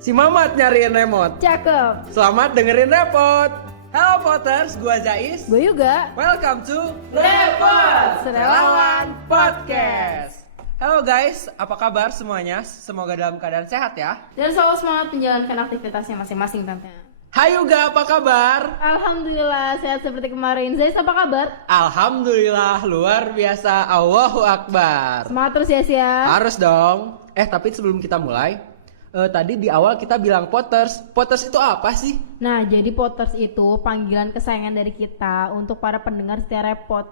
Si Mamat nyariin remote. Cakep. Selamat dengerin Repot. Halo Potters, gua Zais. Gue juga. Welcome to Repot Relawan Podcast. Halo guys, apa kabar semuanya? Semoga dalam keadaan sehat ya. Dan selalu semangat menjalankan aktivitasnya masing-masing tentunya. Hai Yuga, apa kabar? Alhamdulillah sehat seperti kemarin. Zais apa kabar? Alhamdulillah, luar biasa. Allahu Akbar. Semangat terus ya Sia. Harus dong. Tapi sebelum kita mulai, tadi di awal kita bilang Potters. Potters itu apa sih? Nah, jadi Potters itu panggilan kesayangan dari kita untuk para pendengar setia Repot.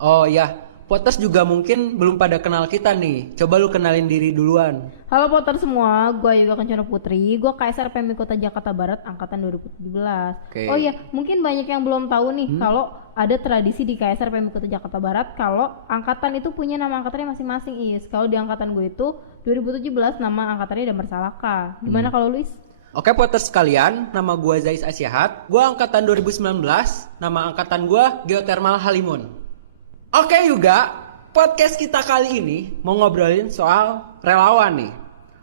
Oh ya, Potters juga mungkin belum pada kenal kita nih. Coba lu kenalin diri duluan. Halo Potters semua, gue Yuga Kencana Putri. Gue KSR PMI Kota Jakarta Barat angkatan 2017. Oke. Oh iya, mungkin banyak yang belum tahu nih kalau ada tradisi di KSR PMI Kota Jakarta Barat kalau angkatan itu punya nama angkatannya masing-masing. Kalau di angkatan gue itu 2017 nama angkatannya Damar Salaka. Gimana kalau Luis? Oke Potters sekalian, nama gua Zais Asyahat. Gua angkatan 2019, nama angkatan gua Geothermal Halimun. Oke Yuga, podcast kita kali ini mau ngobrolin soal relawan nih.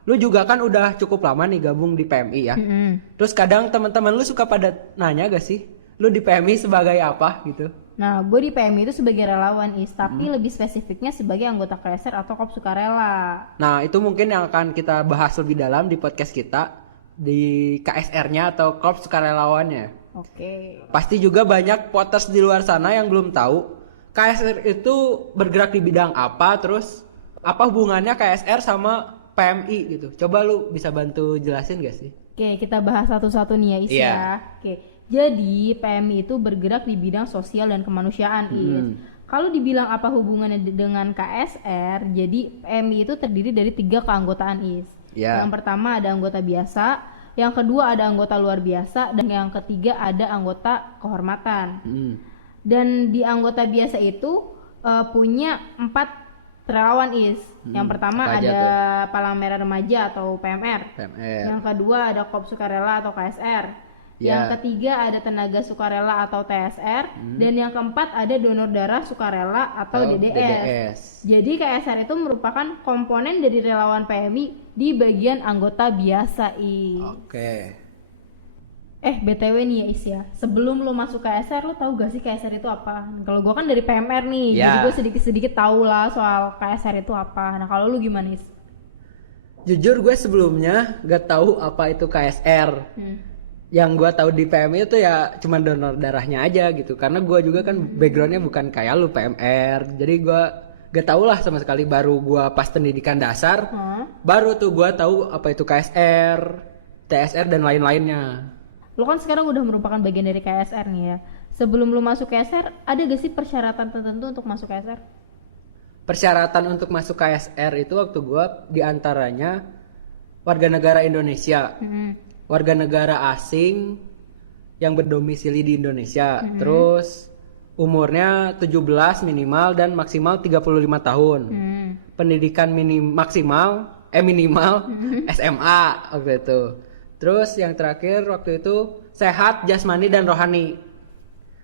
Lu juga kan udah cukup lama nih gabung di PMI ya. Terus kadang teman-teman lu suka pada nanya gak sih, lu di PMI sebagai apa gitu? Nah, gue di PMI itu sebagai relawan tapi lebih spesifiknya sebagai anggota KSR atau Korps Sukarela. Nah itu mungkin yang akan kita bahas lebih dalam di podcast kita, di KSR-nya atau Korps Sukarelawannya. Oke. Pasti juga banyak Potters di luar sana yang belum tahu KSR itu bergerak di bidang apa, terus apa hubungannya KSR sama PMI gitu. Coba lu bisa bantu jelasin gak sih? Oke, kita bahas satu-satu nih ya Is Iya. ya. Oke. Jadi PMI itu bergerak di bidang sosial dan kemanusiaan Is. Kalau dibilang apa hubungannya dengan KSR, jadi PMI itu terdiri dari 3 keanggotaan Is. Iya. Yang pertama ada anggota biasa, yang kedua ada anggota luar biasa, dan yang ketiga ada anggota kehormatan. Dan di anggota biasa itu punya 4 relawan Is. Yang pertama apa aja ada tuh? Palang Merah Remaja atau PMR. PMR. Yang kedua ada Korps Sukarela atau KSR. Ya. Yang ketiga ada Tenaga Sukarela atau TSR. Dan yang keempat ada Donor Darah Sukarela atau DDS. Jadi KSR itu merupakan komponen dari relawan PMI di bagian anggota biasa Is. Oke. BTW nih ya Is ya, sebelum lo masuk KSR lo tahu gak sih KSR itu apa? Kalau gua kan dari PMR nih, Ya. jadi gue sedikit-sedikit tahu lah soal KSR itu apa. Nah kalau lu gimana Is? Jujur gue sebelumnya gak tahu apa itu KSR. Yang gue tahu di PMI itu ya cuma donor darahnya aja gitu. Karena gue juga kan backgroundnya bukan kayak lu PMR. Jadi gue gak tahu lah sama sekali. Baru gue pas pendidikan dasar, baru tuh gue tahu apa itu KSR, TSR dan lain-lainnya. Lo kan sekarang udah merupakan bagian dari KSR nih ya. Sebelum lo masuk KSR, ada gak sih persyaratan tertentu untuk masuk KSR? Persyaratan untuk masuk KSR itu waktu gue diantaranya warga negara Indonesia, warga negara asing yang berdomisili di Indonesia, terus umurnya 17 minimal dan maksimal 35 tahun, pendidikan minimal SMA waktu itu. Terus yang terakhir waktu itu sehat jasmani dan rohani.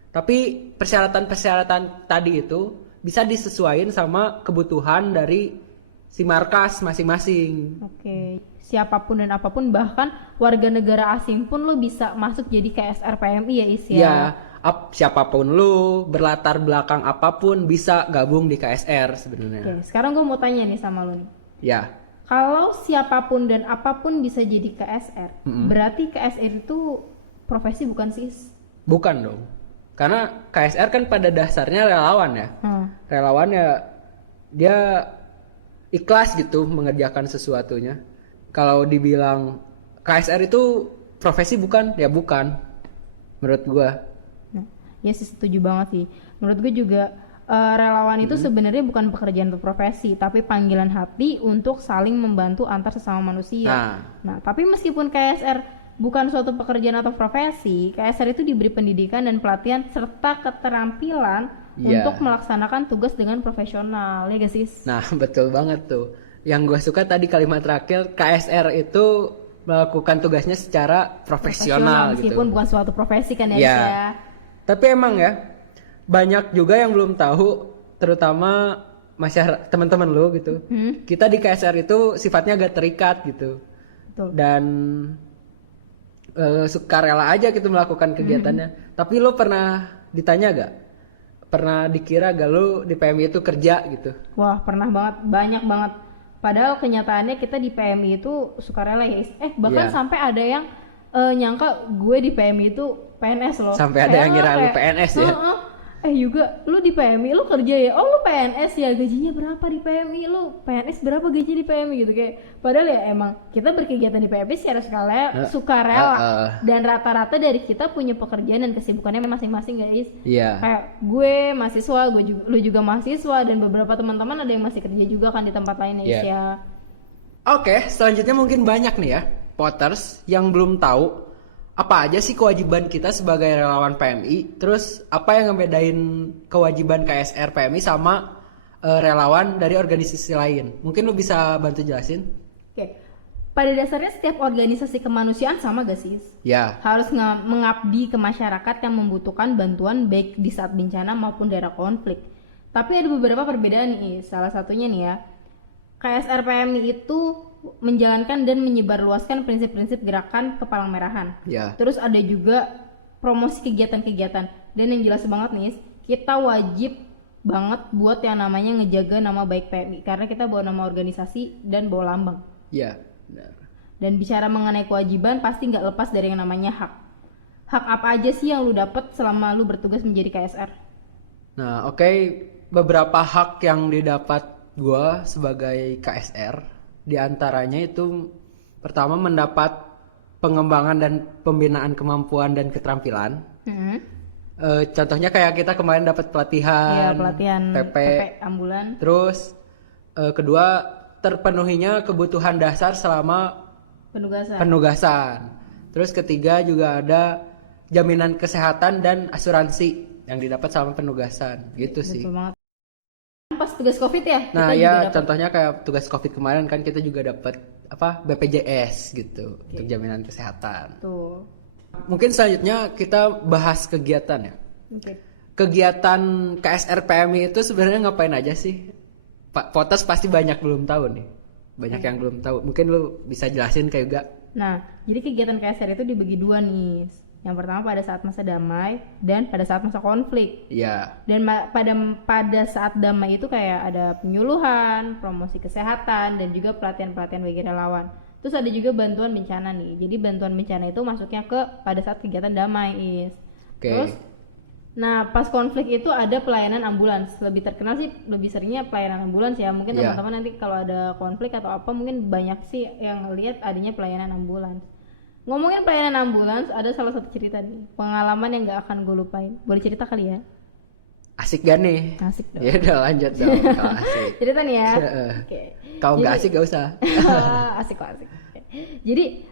Tapi persyaratan-persyaratan tadi itu bisa disesuaikan sama kebutuhan dari si markas masing-masing. Oke. Siapapun dan apapun, bahkan warga negara asing pun lo bisa masuk jadi KSR PMI ya Is ya? Ya, siapapun lu, berlatar belakang apapun bisa gabung di KSR sebenarnya. Oke, sekarang gue mau tanya nih sama lo nih. Ya. Kalau siapapun dan apapun bisa jadi KSR, berarti KSR itu profesi bukan sih? Bukan dong. Karena KSR kan pada dasarnya relawan ya. Relawan ya dia ikhlas gitu mengerjakan sesuatunya. Kalau dibilang KSR itu profesi bukan, ya bukan. Menurut gua. Nah, ya sih setuju banget sih. Menurut gue juga relawan itu sebenarnya bukan pekerjaan atau profesi, tapi panggilan hati untuk saling membantu antar sesama manusia. Nah, tapi meskipun KSR bukan suatu pekerjaan atau profesi, KSR itu diberi pendidikan dan pelatihan serta keterampilan untuk melaksanakan tugas dengan profesional, ya gak sih? Nah, betul banget tuh. Yang gue suka tadi kalimat terakhir, KSR itu melakukan tugasnya secara profesional gitu. Meskipun bukan suatu profesi kan ya. Ya. Tapi emang ya banyak juga yang belum tahu, terutama masyarakat teman-teman lu gitu. Kita di KSR itu sifatnya agak terikat gitu. Betul. Dan sukarela aja gitu melakukan kegiatannya. Tapi lo pernah ditanya gak? Pernah dikira gak lo di PMI itu kerja gitu? Wah, pernah banget, banyak banget. Padahal kenyataannya kita di PMI itu sukarela ya. Bahkan sampai ada yang nyangka gue di PMI itu PNS loh. Sampai ada yang ngira lu PNS ya? Juga lu di PMI lu kerja ya? Oh lu PNS ya, gajinya berapa di PMI? Lu PNS berapa gaji di PMI gitu kayak. Padahal ya emang kita berkegiatan di PMI secara sukarela dan rata-rata dari kita punya pekerjaan dan kesibukannya masing-masing guys. Iya. Kayak gue mahasiswa, lu juga mahasiswa dan beberapa teman-teman ada yang masih kerja juga kan di tempat lain ya. Oke, selanjutnya mungkin banyak nih ya Potters yang belum tahu apa aja sih kewajiban kita sebagai relawan PMI, terus apa yang ngebedain kewajiban KSR PMI sama relawan dari organisasi lain. Mungkin lu bisa bantu jelasin? Oke. Pada dasarnya setiap organisasi kemanusiaan sama gak sih? Ya. Harus mengabdi ke masyarakat yang membutuhkan bantuan baik di saat bencana maupun daerah konflik. Tapi ada beberapa perbedaan nih. Salah satunya nih ya, KSR PMI itu menjalankan dan menyebarluaskan prinsip-prinsip gerakan Kepalang Merahan. Ya. Terus ada juga promosi kegiatan-kegiatan. Dan yang jelas banget nih, kita wajib banget buat yang namanya ngejaga nama baik PMI karena kita bawa nama organisasi dan bawa lambang. Ya, benar. Dan bicara mengenai kewajiban pasti nggak lepas dari yang namanya hak. Hak apa aja sih yang lu dapat selama lu bertugas menjadi KSR? Nah, oke. Beberapa hak yang didapat gua sebagai KSR, di antaranya itu pertama mendapat pengembangan dan pembinaan kemampuan dan keterampilan. Contohnya kayak kita kemarin dapat pelatihan PP ambulan. Terus kedua, terpenuhinya kebutuhan dasar selama penugasan. Terus ketiga juga ada jaminan kesehatan dan asuransi yang didapat selama penugasan gitu. Betul sih. Banget. Pas tugas COVID ya? Nah ya contohnya kayak tugas COVID kemarin kan kita juga dapat BPJS gitu untuk jaminan kesehatan. Tuh. Mungkin selanjutnya kita bahas kegiatan ya. Kegiatan KSR PMI itu sebenarnya ngapain aja sih? Pak Potas pasti banyak belum tahu nih. Banyak yang belum tahu. Mungkin lu bisa jelasin kayak juga. Nah, jadi kegiatan KSR itu dibagi dua nih. Yang pertama pada saat masa damai dan pada saat masa konflik. Iya. Dan pada saat damai itu kayak ada penyuluhan, promosi kesehatan dan juga pelatihan-pelatihan bagi relawan. Terus ada juga bantuan bencana nih. Jadi bantuan bencana itu masuknya pada saat kegiatan damai Terus pas konflik itu ada pelayanan ambulans. Lebih terkenal sih lebih seringnya pelayanan ambulans ya. Mungkin teman-teman nanti kalau ada konflik atau apa mungkin banyak sih yang lihat adanya pelayanan ambulans. Ngomongin pelayanan ambulans, ada salah satu cerita nih, pengalaman yang gak akan gue lupain. Boleh cerita kali ya? Asik gak nih? Asik dong. Ya udah lanjut dong kalau asik. Cerita nih ya. Kalau nggak asik gak usah. Asik kok asik. Jadi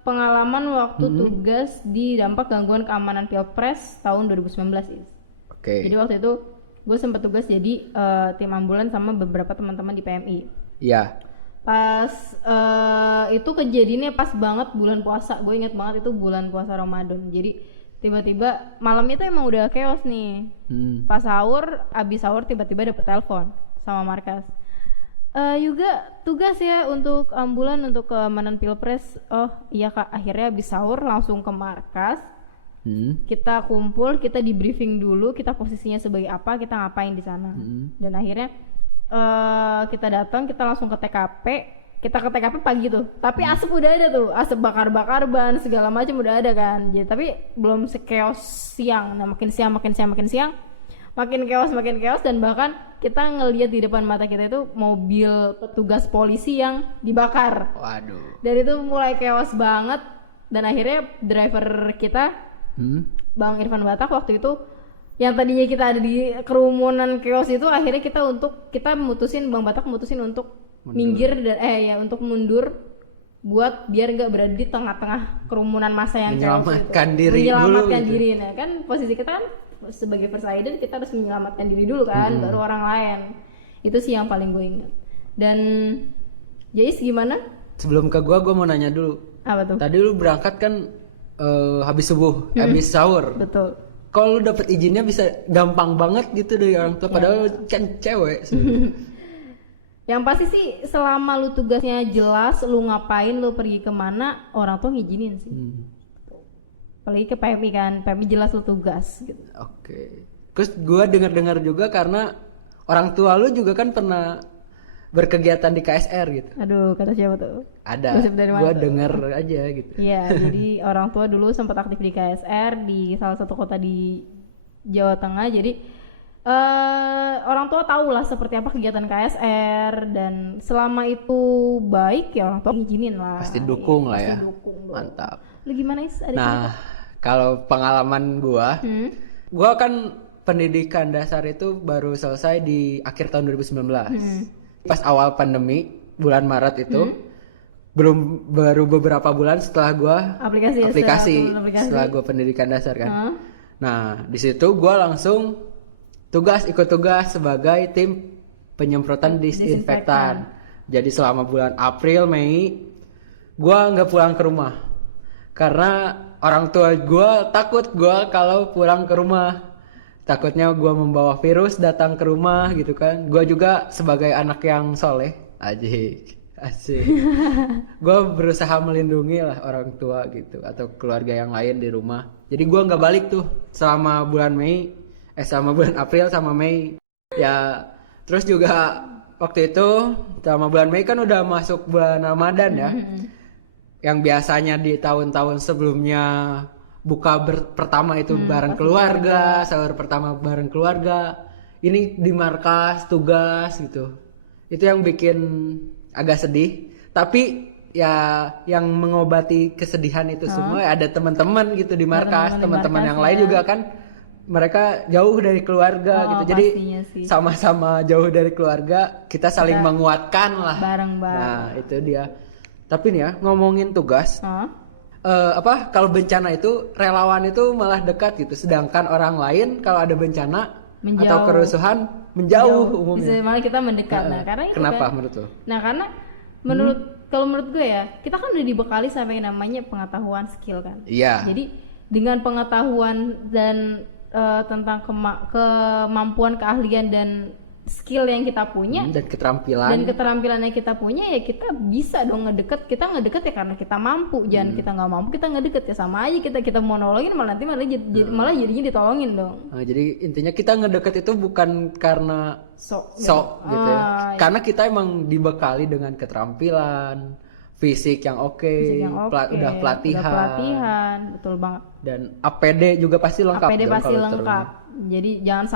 pengalaman waktu tugas di dampak gangguan keamanan Pilpres tahun 2019 Jadi waktu itu gue sempat tugas jadi tim ambulans sama beberapa teman-teman di PMI. Iya. Pas itu kejadiannya pas banget bulan puasa. Gue inget banget itu bulan puasa Ramadan. Jadi tiba-tiba malam itu emang udah chaos nih. Pas abis sahur tiba-tiba dapet telepon sama markas. Juga tugas ya untuk ambulan untuk keamanan Pilpres. Oh iya kak, akhirnya abis sahur langsung ke markas. Kita kumpul, kita di briefing dulu, kita posisinya sebagai apa, kita ngapain di sana. Dan akhirnya kita datang, kita langsung ke TKP. Kita ke TKP pagi tuh, tapi asap udah ada tuh, asap bakar-bakar ban segala macam udah ada kan. Jadi tapi belum sekeos siang. Nah makin siang makin chaos dan bahkan kita ngelihat di depan mata kita itu mobil petugas polisi yang dibakar. Waduh. Dan itu mulai chaos banget dan akhirnya driver kita Bang Irfan Batak waktu itu yang tadinya kita ada di kerumunan chaos itu akhirnya kita Bang Batak mutusin untuk minggir dan untuk mundur buat biar nggak berada di tengah-tengah kerumunan massa yang menyelamatkan gitu. diri menyelamatkan dulu diri gitu. Nah kan posisi kita kan sebagai first aider kita harus menyelamatkan diri dulu kan baru orang lain. Itu sih yang paling gue ingat. Dan Jais gimana? Sebelum ke gue mau nanya dulu. Apa tuh? Tadi lu berangkat kan habis subuh, habis sahur. Betul. Kalau lu dapet izinnya bisa gampang banget gitu dari orang tua padahal kan cewek. Yang pasti sih selama lu tugasnya jelas, lu ngapain, lu pergi kemana, orang tua ngizinin sih. Apalagi ke PMI kan, PMI jelas lu tugas gitu. Oke. Terus gue dengar-dengar juga karena orang tua lu juga kan pernah berkegiatan di KSR gitu. Aduh, kata siapa tuh? Ada. Gue denger aja gitu. Iya, jadi orang tua dulu sempat aktif di KSR di salah satu kota di Jawa Tengah. Jadi orang tua tahu lah seperti apa kegiatan KSR, dan selama itu baik ya orang tua ngizinin lah. Pasti dukung ya, lah ya. Pasti dukung dong. Mantap. Lu gimana Is? Ada nah, kalau pengalaman gua kan pendidikan dasar itu baru selesai di akhir tahun 2019. Pas awal pandemi bulan Maret itu, baru beberapa bulan setelah gua aplikasi setelah gua pendidikan dasar kan. Nah, di situ gua langsung ikut tugas sebagai tim penyemprotan disinfektan. Jadi selama bulan April, Mei, gua nggak pulang ke rumah karena orang tua gua takut gua kalau pulang ke rumah, takutnya gua membawa virus datang ke rumah gitu kan. Gua juga sebagai anak yang soleh, asik. Gua berusaha melindungi lah orang tua gitu atau keluarga yang lain di rumah. Jadi gua nggak balik tuh selama bulan sama bulan April sama Mei ya. Terus juga waktu itu sama bulan Mei kan udah masuk bulan Ramadan ya, yang biasanya di tahun-tahun sebelumnya buka pertama itu bareng keluarga, sahur pertama bareng keluarga, ini di markas tugas gitu. Itu yang bikin agak sedih, tapi ya yang mengobati kesedihan itu semua ada teman-teman gitu di markas, teman-teman yang lain juga kan mereka jauh dari keluarga gitu. Jadi sama-sama jauh dari keluarga, kita saling menguatkan lah. Bareng-bareng. Nah, itu dia. Tapi nih ya, ngomongin tugas. Kalau bencana itu relawan itu malah dekat gitu. Sedangkan orang lain kalau ada bencana atau kerusuhan menjauh umumnya. Bisa malah kita mendekat. Nah, karena itu kenapa kan, menurut lo? Nah, karena kalau menurut gue ya, kita kan udah dibekali sampai namanya pengetahuan skill kan. Iya. Jadi dengan pengetahuan dan tentang kemampuan, keahlian dan skill yang kita punya dan keterampilan yang kita punya, ya kita bisa dong ngedeket. Kita ngedeket ya karena kita mampu. Jangan kita nggak mampu kita ngedeket, ya sama aja kita mau nolongin malah malah jadinya ditolongin dong. Nah, jadi intinya kita ngedeket itu bukan karena sok gitu ya. Karena kita emang dibekali dengan keterampilan fisik yang oke, udah pelatihan, betul banget. Dan APD juga pasti lengkap. APD pasti lengkap. Jadi jangan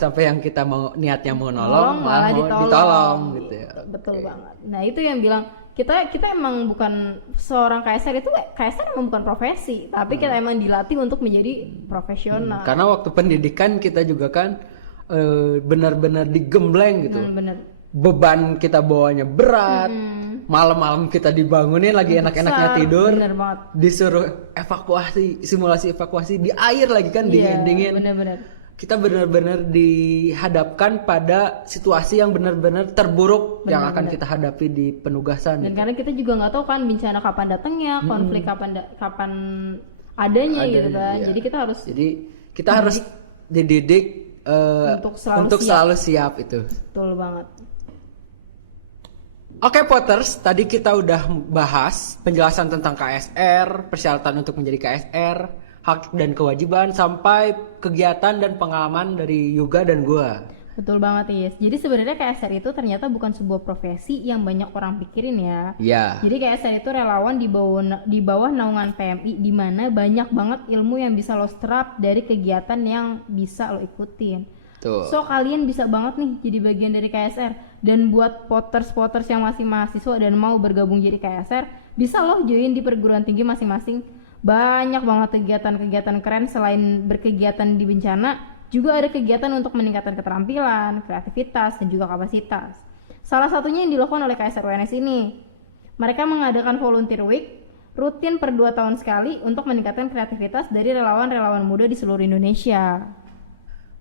sampai yang kita niatnya mau nolong malah mau ditolong gitu ya. Betul banget. Nah, itu yang bilang kita emang bukan seorang KSR, itu KSR emang bukan profesi, tapi kita emang dilatih untuk menjadi profesional. Karena waktu pendidikan kita juga kan benar-benar digembleng gitu. Beban kita bawanya berat. Malam-malam kita dibangunin lagi enak-enaknya tidur, disuruh simulasi evakuasi di air lagi kan, dingin-dingin. Kita benar-benar dihadapkan pada situasi yang benar-benar terburuk yang akan kita hadapi di penugasan. Dan gitu. Karena kita juga nggak tahu kan bencana kapan datangnya, konflik kapan adanya gitu kan. Iya. Jadi kita harus dididik untuk selalu siap itu. Betul banget. Oke, Potters, tadi kita udah bahas penjelasan tentang KSR, persyaratan untuk menjadi KSR, hak dan kewajiban, sampai kegiatan dan pengalaman dari Yuga dan gua. Betul banget, Is. Jadi sebenarnya KSR itu ternyata bukan sebuah profesi yang banyak orang pikirin ya. Iya. Jadi KSR itu relawan di bawah naungan PMI, di mana banyak banget ilmu yang bisa lo serap dari kegiatan yang bisa lo ikutin. Tuh. So kalian bisa banget nih jadi bagian dari KSR. Dan buat Potters yang masih mahasiswa dan mau bergabung jadi KSR, bisa loh join di perguruan tinggi masing-masing. Banyak banget kegiatan-kegiatan keren. Selain berkegiatan di bencana, juga ada kegiatan untuk meningkatkan keterampilan, kreativitas, dan juga kapasitas. Salah satunya yang dilakukan oleh KSR UNS ini. Mereka mengadakan volunteer week rutin per 2 tahun sekali untuk meningkatkan kreativitas dari relawan-relawan muda di seluruh Indonesia.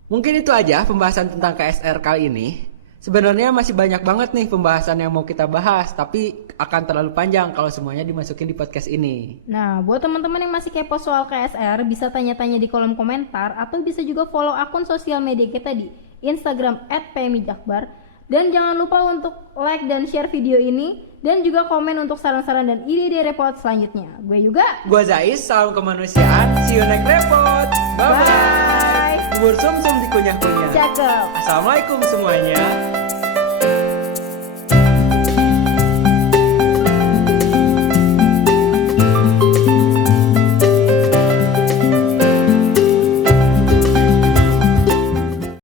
Mungkin itu aja pembahasan tentang KSR kali ini. Sebenarnya masih banyak banget nih pembahasan yang mau kita bahas, tapi akan terlalu panjang kalau semuanya dimasukin di podcast ini. Nah, buat teman-teman yang masih kepo soal KSR, bisa tanya-tanya di kolom komentar, atau bisa juga follow akun sosial media kita di Instagram @pmijakbar, Dan jangan lupa untuk like dan share video ini. Dan juga komen untuk saran-saran dan ide-ide repot selanjutnya. Gue juga. Gue Zais, salam kemanusiaan. See you next repot. Bye-bye. Bye. Bubur sum-sum dikunyah-kunyah. Cakep. Assalamualaikum semuanya.